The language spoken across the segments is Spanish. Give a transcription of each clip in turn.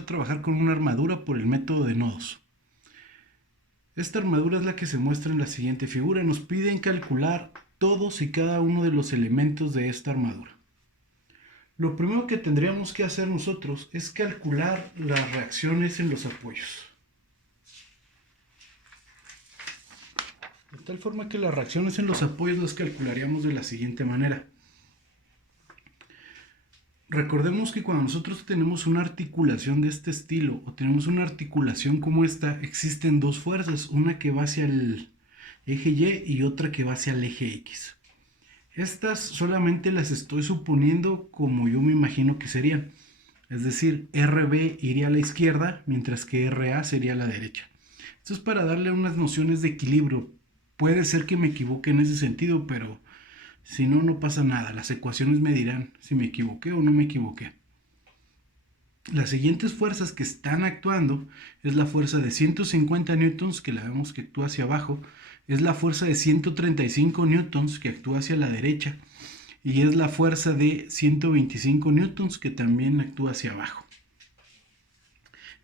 a trabajar con una armadura por el método de nodos. Esta armadura es la que se muestra en la siguiente figura. Nos piden calcular todos y cada uno de los elementos de esta armadura. Lo primero que tendríamos que hacer nosotros es calcular las reacciones en los apoyos. De tal forma que las reacciones en los apoyos las calcularíamos de la siguiente manera. Recordemos que cuando nosotros tenemos una articulación de este estilo o tenemos una articulación como esta, existen dos fuerzas, una que va hacia el eje Y y otra que va hacia el eje X. Estas solamente las estoy suponiendo como yo me imagino que serían, es decir, RB iría a la izquierda mientras que RA sería a la derecha. Esto es para darle unas nociones de equilibrio. Puede ser que me equivoque en ese sentido, pero si no, no pasa nada. Las ecuaciones me dirán si me equivoqué o no me equivoqué. Las siguientes fuerzas que están actuando es la fuerza de 150 newtons, que la vemos que actúa hacia abajo, es la fuerza de 135 newtons, que actúa hacia la derecha, y es la fuerza de 125 newtons, que también actúa hacia abajo.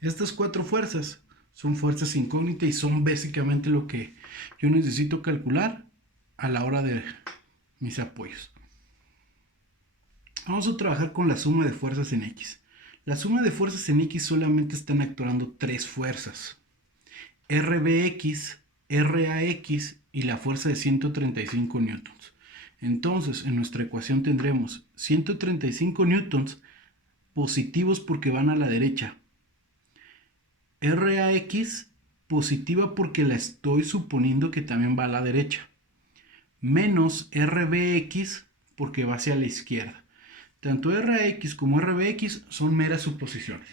Estas cuatro fuerzas son fuerzas incógnitas y son básicamente lo que yo necesito calcular a la hora de mis apoyos. Vamos a trabajar con la suma de fuerzas en X. La suma de fuerzas en X solamente están actuando tres fuerzas: RBX, RAX y la fuerza de 135 newtons. Entonces, en nuestra ecuación tendremos 135 newtons positivos porque van a la derecha. RAX positiva porque la estoy suponiendo que también va a la derecha. Menos RBX porque va hacia la izquierda. Tanto RAX como RBX son meras suposiciones.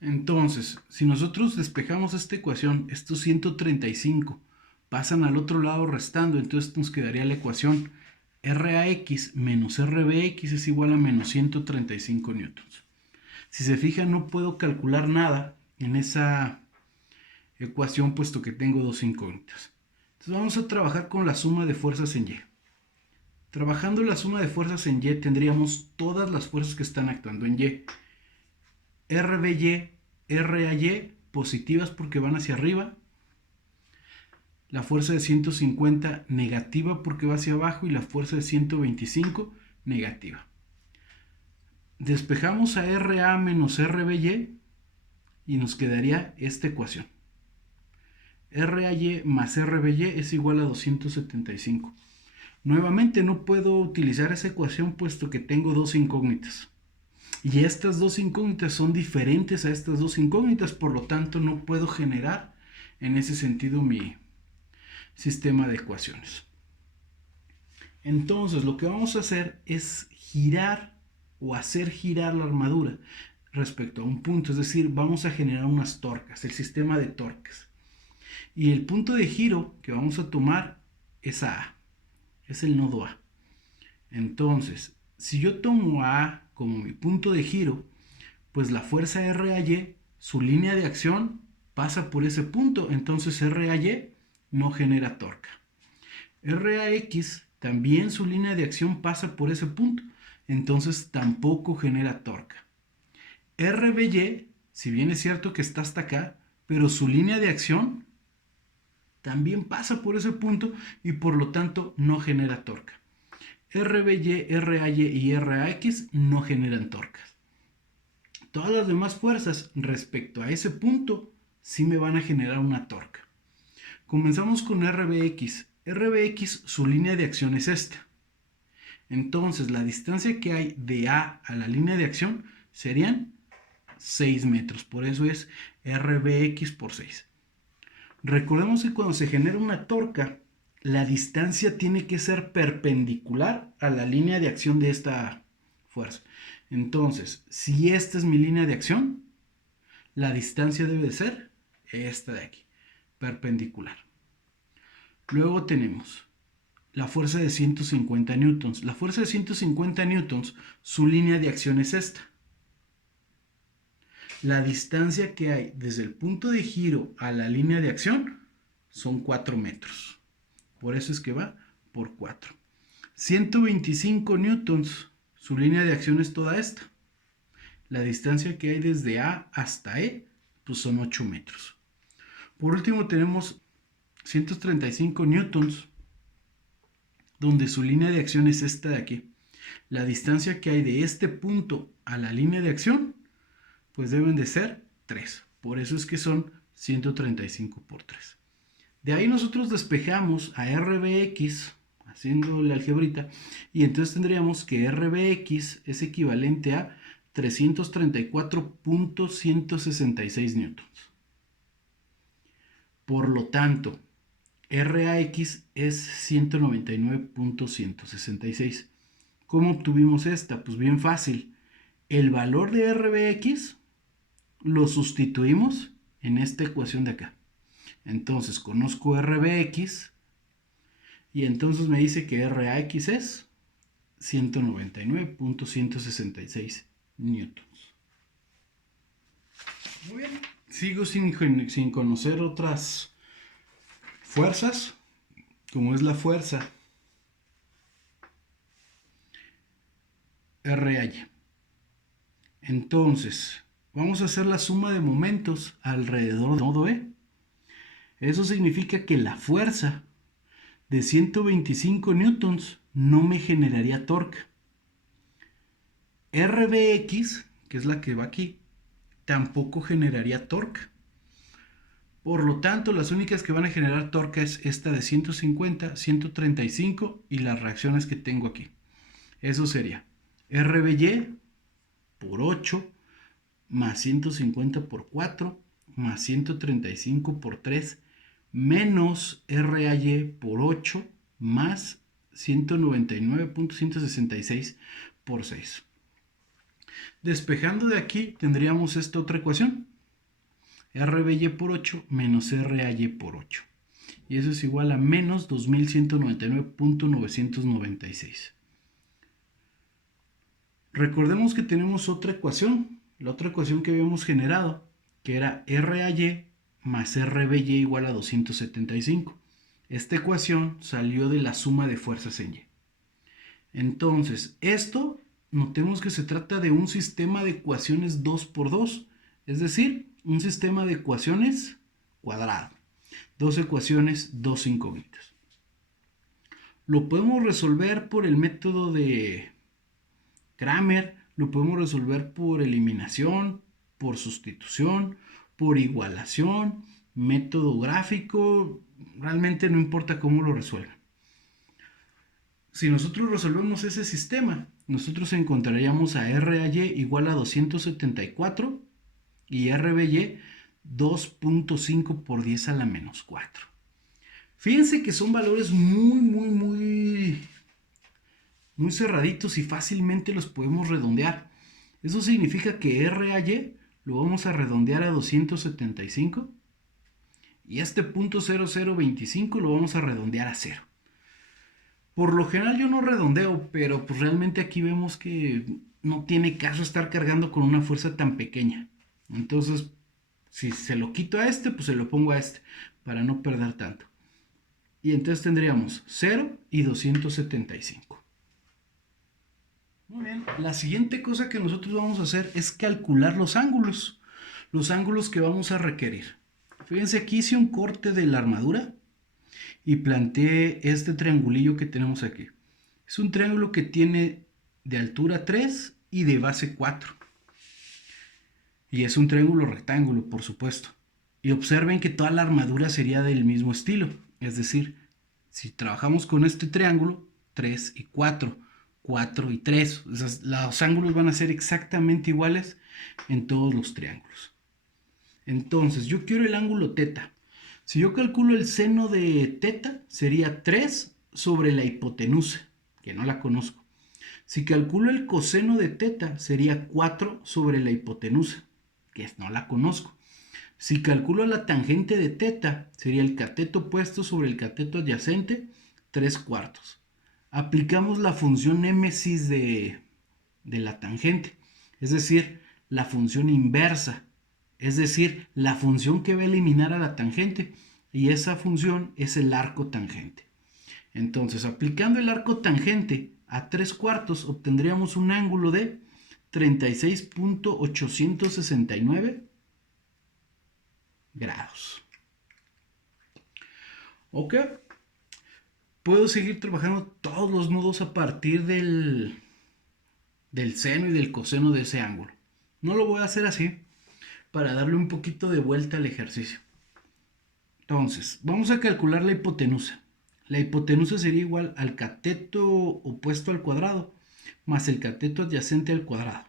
Entonces, si nosotros despejamos esta ecuación, estos 135 pasan al otro lado restando, entonces nos quedaría la ecuación RAX menos RBX es igual a menos 135 newtons. Si se fijan, no puedo calcular nada en esa ecuación puesto que tengo dos incógnitas. Entonces vamos a trabajar con la suma de fuerzas en Y. Trabajando la suma de fuerzas en Y tendríamos todas las fuerzas que están actuando en Y. RBY, RAY positivas porque van hacia arriba. La fuerza de 150 negativa porque va hacia abajo y la fuerza de 125 negativa. Despejamos a RA menos RBY y nos quedaría esta ecuación. RAY más RBY es igual a 275. Nuevamente no puedo utilizar esa ecuación puesto que tengo dos incógnitas. Y estas dos incógnitas son diferentes a estas dos incógnitas, por lo tanto no puedo generar en ese sentido mi sistema de ecuaciones. Entonces lo que vamos a hacer es girar o hacer girar la armadura respecto a un punto, es decir, vamos a generar unas torcas, el sistema de torques. Y el punto de giro que vamos a tomar es A, es el nodo A. Entonces, si yo tomo a A como mi punto de giro, pues la fuerza RAY, su línea de acción pasa por ese punto, entonces RAY no genera torca. RAX también su línea de acción pasa por ese punto, entonces tampoco genera torca. RBY, si bien es cierto que está hasta acá, pero su línea de acción también pasa por ese punto y por lo tanto no genera torca. RBY, RAY y RAX no generan torcas. Todas las demás fuerzas respecto a ese punto sí me van a generar una torca. Comenzamos con RBX. RBX, su línea de acción es esta. Entonces la distancia que hay de A a la línea de acción serían 6 metros. Por eso es RBX por 6. Recordemos que cuando se genera una torca, la distancia tiene que ser perpendicular a la línea de acción de esta fuerza. Entonces, si esta es mi línea de acción, la distancia debe ser esta de aquí, perpendicular. Luego tenemos la fuerza de 150 newtons. La fuerza de 150 newtons, su línea de acción es esta. La distancia que hay desde el punto de giro a la línea de acción son 4 metros. Por eso es que va por 4. 125 newtons, su línea de acción es toda esta. La distancia que hay desde A hasta E, pues son 8 metros. Por último tenemos 135 newtons, donde su línea de acción es esta de aquí. La distancia que hay de este punto a la línea de acción, pues deben de ser 3. Por eso es que son 135 por 3. De ahí nosotros despejamos a RBX, haciendo la algebrita, y entonces tendríamos que RBX es equivalente a 334.166 newtons. Por lo tanto, RAX es 199.166. ¿Cómo obtuvimos esta? Pues bien fácil. El valor de RBX lo sustituimos en esta ecuación de acá. Entonces conozco RBX y entonces me dice que RAX es 199.166 newtons. Muy bien. Sigo sin conocer otras fuerzas, como es la fuerza RAY. Entonces, vamos a hacer la suma de momentos alrededor del nodo E. Eso significa que la fuerza de 125 newtons no me generaría torque. RBX, que es la que va aquí, tampoco generaría torque. Por lo tanto, las únicas que van a generar torque es esta de 150, 135 y las reacciones que tengo aquí. Eso sería RBY por 8 más 150 por 4 más 135 por 3 menos RAY por 8 más 199.166 por 6. Despejando de aquí tendríamos esta otra ecuación. RBY por 8 menos RAY por 8. Y eso es igual a menos 2199.996. Recordemos que tenemos otra ecuación, la otra ecuación que habíamos generado, que era RAY más RBY igual a 275. Esta ecuación salió de la suma de fuerzas en Y. Entonces, esto, notemos que se trata de un sistema de ecuaciones 2 por 2, es decir, un sistema de ecuaciones cuadrado. Dos ecuaciones, dos incógnitas. Lo podemos resolver por el método de Cramer, lo podemos resolver por eliminación, por sustitución, por igualación, método gráfico, realmente no importa cómo lo resuelvan. Si nosotros resolvemos ese sistema, nosotros encontraríamos a RAY igual a 274 y RBY 2.5 por 10 a la menos 4. Fíjense que son valores muy cerraditos y fácilmente los podemos redondear. Eso significa que RAY lo vamos a redondear a 275 y este punto 0025 lo vamos a redondear a 0. Por lo general yo no redondeo, pero pues realmente aquí vemos que no tiene caso estar cargando con una fuerza tan pequeña. Entonces, si se lo quito a este, pues se lo pongo a este, para no perder tanto. Y entonces tendríamos 0 y 275. Muy bien. La siguiente cosa que nosotros vamos a hacer es calcular los ángulos que vamos a requerir. Fíjense, aquí hice un corte de la armadura y planteé este triangulillo que tenemos aquí. Es un triángulo que tiene de altura 3 y de base 4. Y es un triángulo rectángulo, por supuesto. Y observen que toda la armadura sería del mismo estilo. Es decir, si trabajamos con este triángulo, 3 y 4, 4 y 3. Los ángulos van a ser exactamente iguales en todos los triángulos. Entonces, yo quiero el ángulo teta. Si yo calculo el seno de teta, sería 3 sobre la hipotenusa, que no la conozco. Si calculo el coseno de teta, sería 4 sobre la hipotenusa, que no la conozco. Si calculo la tangente de teta, sería el cateto opuesto sobre el cateto adyacente, 3/4. Aplicamos la función némesis de la tangente, es decir, la función inversa. Es decir, la función que va a eliminar a la tangente, y esa función es el arco tangente. Entonces, aplicando el arco tangente a 3/4, obtendríamos un ángulo de 36.869 grados. Ok. Puedo seguir trabajando todos los nodos a partir del seno y del coseno de ese ángulo. No lo voy a hacer así para darle un poquito de vuelta al ejercicio. Entonces, vamos a calcular la hipotenusa. La hipotenusa sería igual al cateto opuesto al cuadrado más el cateto adyacente al cuadrado.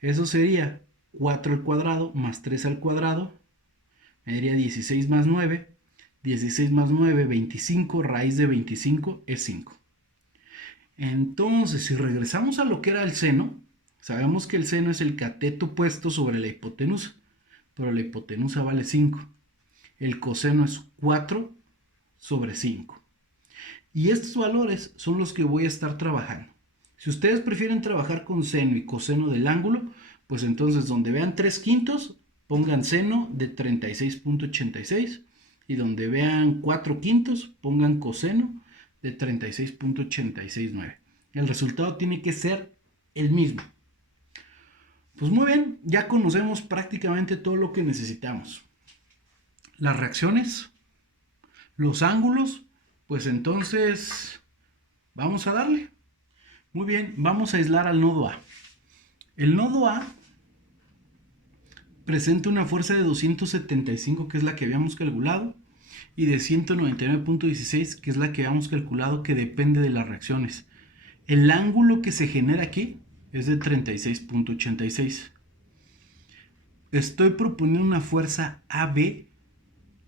Eso sería 4 al cuadrado más 3 al cuadrado. Me daría 16 más 9. 16 más 9, 25. Raíz de 25 es 5. Entonces, si regresamos a lo que era el seno, sabemos que el seno es el cateto puesto sobre la hipotenusa, pero la hipotenusa vale 5. El coseno es 4 sobre 5. Y estos valores son los que voy a estar trabajando. Si ustedes prefieren trabajar con seno y coseno del ángulo, pues entonces donde vean 3/5, pongan seno de 36.86 y donde vean 4/5, pongan coseno de 36.869. El resultado tiene que ser el mismo. Pues muy bien, ya conocemos prácticamente todo lo que necesitamos. Las reacciones, los ángulos, pues entonces vamos a darle. Muy bien, vamos a aislar al nodo A. El nodo A presenta una fuerza de 275, que es la que habíamos calculado, y de 199.16, que es la que habíamos calculado, que depende de las reacciones. El ángulo que se genera aquí es de 36.86. Estoy proponiendo una fuerza AB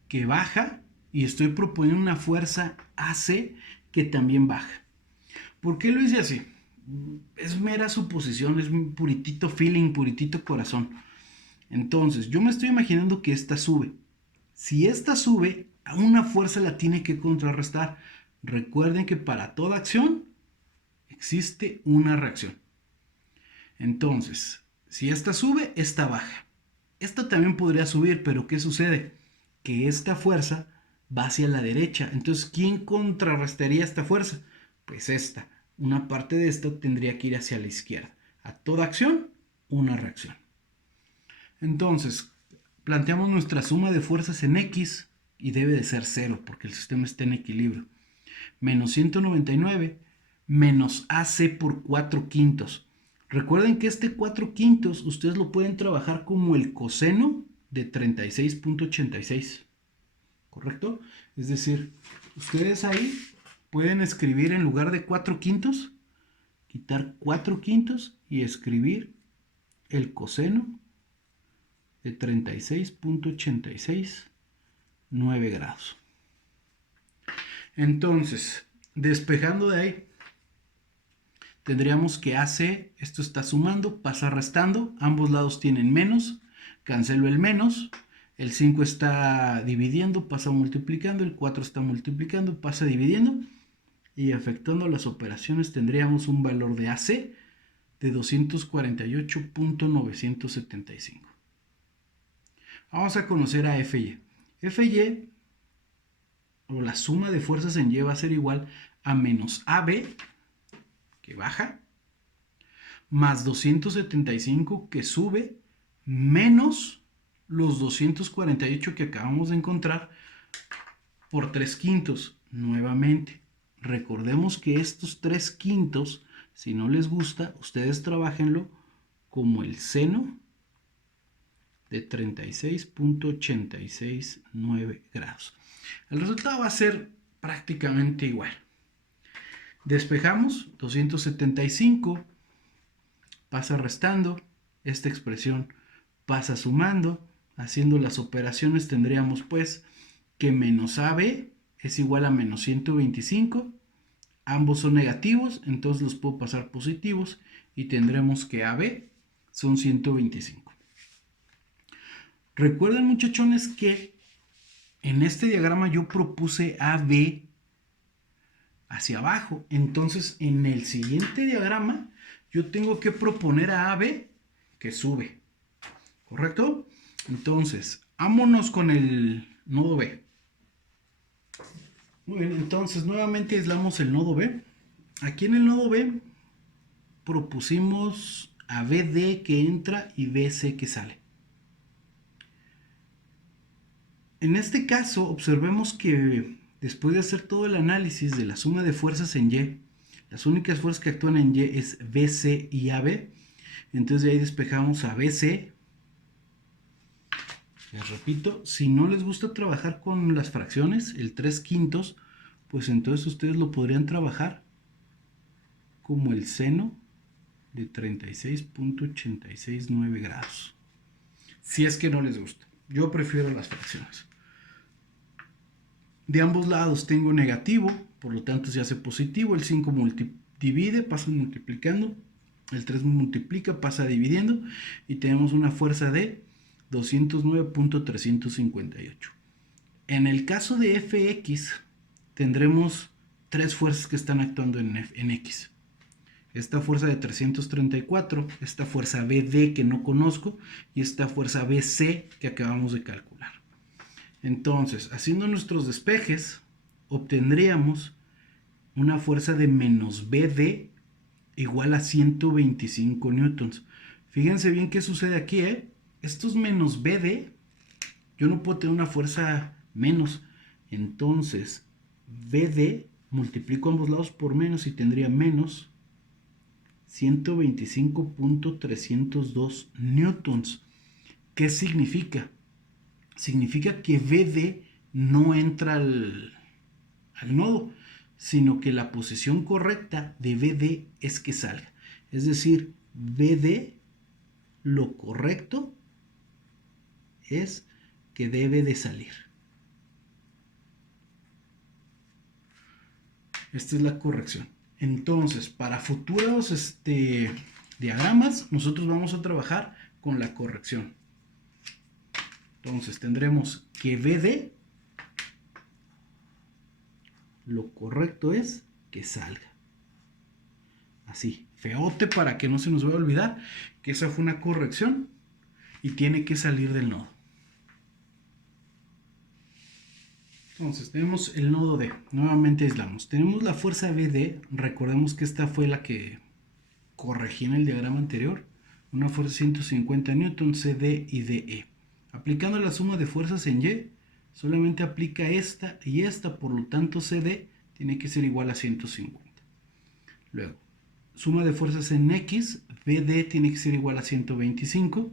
que baja y estoy proponiendo una fuerza AC que también baja. ¿Por qué lo hice así? Es mera suposición, es puritito feeling, puritito corazón. Entonces, yo me estoy imaginando que esta sube. Si esta sube, a una fuerza la tiene que contrarrestar. Recuerden que para toda acción existe una reacción. Entonces, si esta sube, esta baja. Esta también podría subir, pero ¿qué sucede? Que esta fuerza va hacia la derecha. Entonces, ¿quién contrarrestaría esta fuerza? Pues esta. Una parte de esta tendría que ir hacia la izquierda. A toda acción, una reacción. Entonces, planteamos nuestra suma de fuerzas en X y debe de ser 0 porque el sistema está en equilibrio. Menos 199 menos AC por 4/5. Recuerden que este 4/5 ustedes lo pueden trabajar como el coseno de 36.86. ¿Correcto? Es decir, ustedes ahí pueden escribir en lugar de 4/5, quitar 4/5 y escribir el coseno de 36.86, 9 grados. Entonces, despejando de ahí, tendríamos que AC, esto está sumando, pasa restando, ambos lados tienen menos, cancelo el menos, el 5 está dividiendo, pasa multiplicando, el 4 está multiplicando, pasa dividiendo, y efectuando las operaciones tendríamos un valor de AC de 248.975. Vamos a conocer a FY. FY, o la suma de fuerzas en Y, va a ser igual a menos AB, que baja, más 275 que sube, menos los 248 que acabamos de encontrar por 3/5. Nuevamente, recordemos que estos 3/5, si no les gusta, ustedes trabajenlo como el seno de 36.869 grados. El resultado va a ser prácticamente igual. Despejamos 275, pasa restando, esta expresión pasa sumando, haciendo las operaciones tendríamos pues que menos AB es igual a menos 125, ambos son negativos, entonces los puedo pasar positivos y tendremos que AB son 125. Recuerden, muchachones, que en este diagrama yo propuse AB hacia abajo. Entonces, en el siguiente diagrama, yo tengo que proponer a AB que sube. ¿Correcto? Entonces, vámonos con el nodo B. Muy bien, entonces nuevamente aislamos el nodo B. Aquí en el nodo B propusimos a BD que entra y BC que sale. En este caso, observemos que después de hacer todo el análisis de la suma de fuerzas en Y, las únicas fuerzas que actúan en Y es BC y AB. Entonces de ahí despejamos a BC. Les repito, si no les gusta trabajar con las fracciones, el 3/5, pues entonces ustedes lo podrían trabajar como el seno de 36.869 grados. Si es que no les gusta. Yo prefiero las fracciones. De ambos lados tengo negativo, por lo tanto se hace positivo. El 5 divide, pasa multiplicando. El 3 multiplica, pasa dividiendo. Y tenemos una fuerza de 209.358. En el caso de Fx, tendremos tres fuerzas que están actuando en X. Esta fuerza de 334, esta fuerza BD que no conozco y esta fuerza BC que acabamos de calcular. Entonces, haciendo nuestros despejes, obtendríamos una fuerza de menos BD igual a 125 newtons. Fíjense bien qué sucede aquí, Estos menos BD, yo no puedo tener una fuerza menos. Entonces, BD, multiplico ambos lados por menos y tendría menos 125.302 newtons. ¿Qué significa? Significa que BD no entra al nodo, sino que la posición correcta de BD es que salga. Es decir, BD, lo correcto es que debe de salir. Esta es la corrección. Entonces, para futuros diagramas, nosotros vamos a trabajar con la corrección. Entonces, tendremos que BD, lo correcto es que salga. Así, feote, para que no se nos vaya a olvidar que esa fue una corrección y tiene que salir del nodo. Entonces, tenemos el nodo D. Nuevamente aislamos. Tenemos la fuerza BD. Recordemos que esta fue la que corregí en el diagrama anterior. Una fuerza de 150 newtons, CD y DE. Aplicando la suma de fuerzas en Y, solamente aplica esta y esta. Por lo tanto, CD tiene que ser igual a 150. Luego, suma de fuerzas en X. BD tiene que ser igual a 125.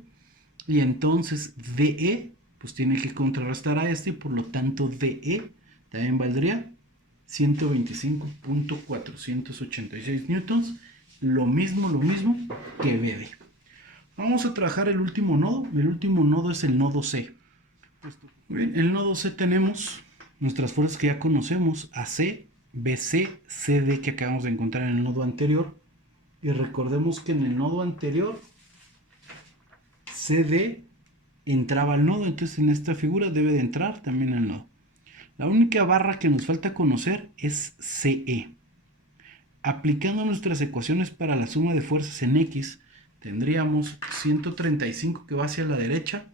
Y entonces, DE pues tiene que contrarrestar a este y por lo tanto DE también valdría 125.486 newtons, lo mismo que BD. Vamos a trabajar el último nodo. El último nodo es el nodo C. En el nodo C tenemos nuestras fuerzas que ya conocemos, AC, BC, CD que acabamos de encontrar en el nodo anterior. Y recordemos que en el nodo anterior CD entraba al nodo, entonces en esta figura debe de entrar también al nodo. La única barra que nos falta conocer es CE. Aplicando nuestras ecuaciones para la suma de fuerzas en X, tendríamos 135 que va hacia la derecha,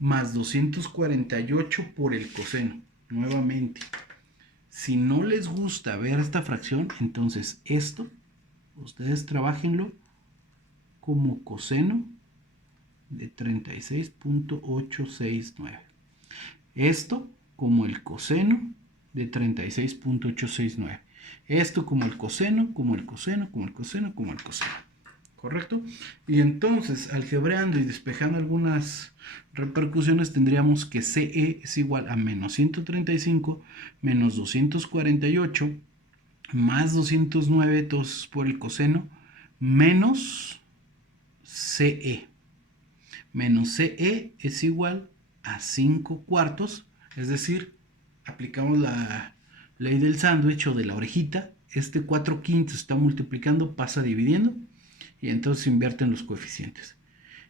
más 248 por el coseno. Nuevamente, si no les gusta ver esta fracción, entonces esto, ustedes trabajenlo como coseno de 36.869. Esto como el coseno de 36.869. Esto como el coseno, como el coseno, como el coseno, como el coseno. ¿Correcto? Y entonces, algebreando y despejando algunas repercusiones, tendríamos que CE es igual a menos 135 menos 248 más 209, todos por el coseno, menos CE. Menos CE es igual a 5 cuartos, es decir, aplicamos la ley del sándwich o de la orejita. Este 4/5 está multiplicando, pasa dividiendo y entonces se invierten los coeficientes.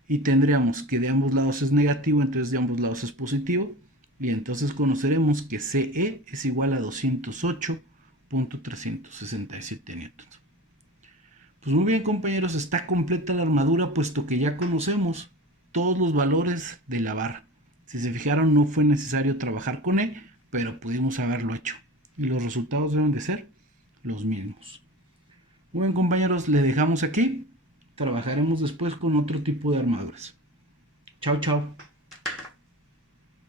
Y tendríamos que de ambos lados es negativo, entonces de ambos lados es positivo. Y entonces conoceremos que CE es igual a 208.367 newtons. Pues muy bien, compañeros, está completa la armadura, puesto que ya conocemos todos los valores de la barra. Si se fijaron, no fue necesario trabajar con E, pero pudimos haberlo hecho. Y los resultados deben de ser los mismos. Muy bien, compañeros, le dejamos aquí. trabajaremos después con otro tipo de armaduras. Chao, chao.